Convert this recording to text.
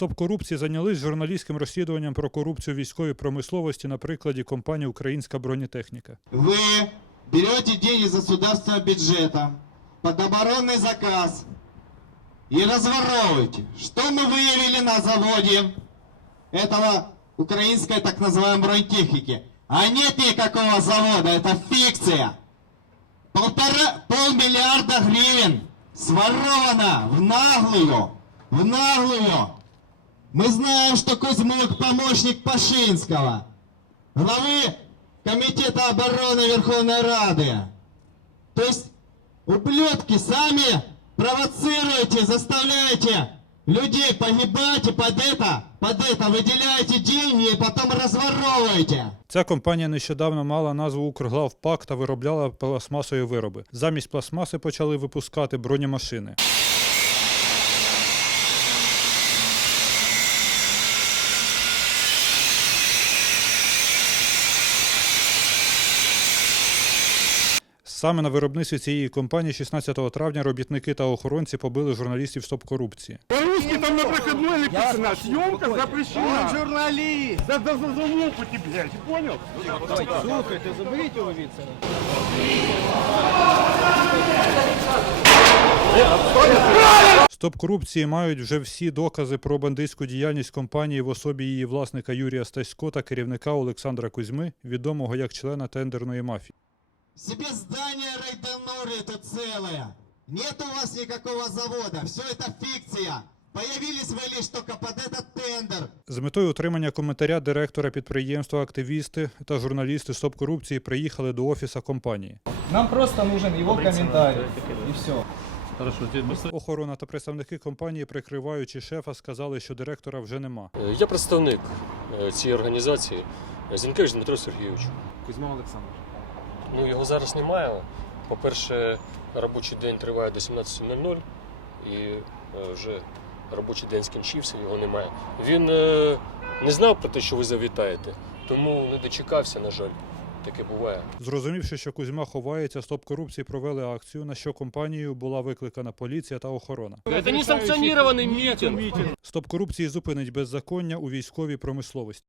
Стоп корупції зайнялись журналістським розслідуванням про корупцію в військовій промисловості на прикладі компанії Українська бронетехніка. Вы берете деньги из государственного бюджета под оборонный заказ и разворовываете. Что мы выявили на заводе этого украинской так называемой бронетехники? А нет никакого завода, это фикция. Полтора, полмиллиарда гривен своровано в наглую, в наглую. Мы знаем, что Кузьмук помощник Пашинского, главы Комитета обороны Верховной Рады. То есть, ублюдки, сами провоцируете, заставляете людей погибать и под это, под это выделяете деньги и потом разворовываете. Ця компанія нещодавно мала назву Укрглавпак та виробляла пластмасові вироби. Замість пластмаси почали випускати бронемашини. Саме на виробництві цієї компанії 16 травня робітники та охоронці побили журналістів стоп корупції. По-русски там на проходной написано, съемка запрещена. Он журналист! Да да за залупу тебе, понял? Слухайте, заберіть його від. Стоп корупції мають вже всі докази про бандитську діяльність компанії в особі її власника Юрія Стасько та керівника Олександра Кузьми, відомого як члена тендерної мафії Себе здание райданули это целое. Нет у вас никакого завода, все это фикция. Появились вы лишь только под этот тендер. З метою отримання коментаря директора підприємства активісти та журналісти стоп корупції приїхали до офіса компанії. Нам просто нужен його коментарі. І все. Охорона та представники компанії, прикриваючи шефа, сказали, що директора вже нема. Е, Я представник е, цієї організації е, Зінкевич Дмитро Сергійович. Кузьма Олександр. Ну, його зараз немає. По-перше, робочий день триває до 17.00 і е, вже робочий день скінчився, його немає. Він е, не знав про те, що ви завітаєте, тому не дочекався, на жаль. Таке буває. Зрозумівши, що Кузьма ховається, стоп корупції провели акцію, на що компанією була викликана поліція та охорона. Це не санкціонований мітинг. Стоп корупції зупинить беззаконня у військовій промисловості.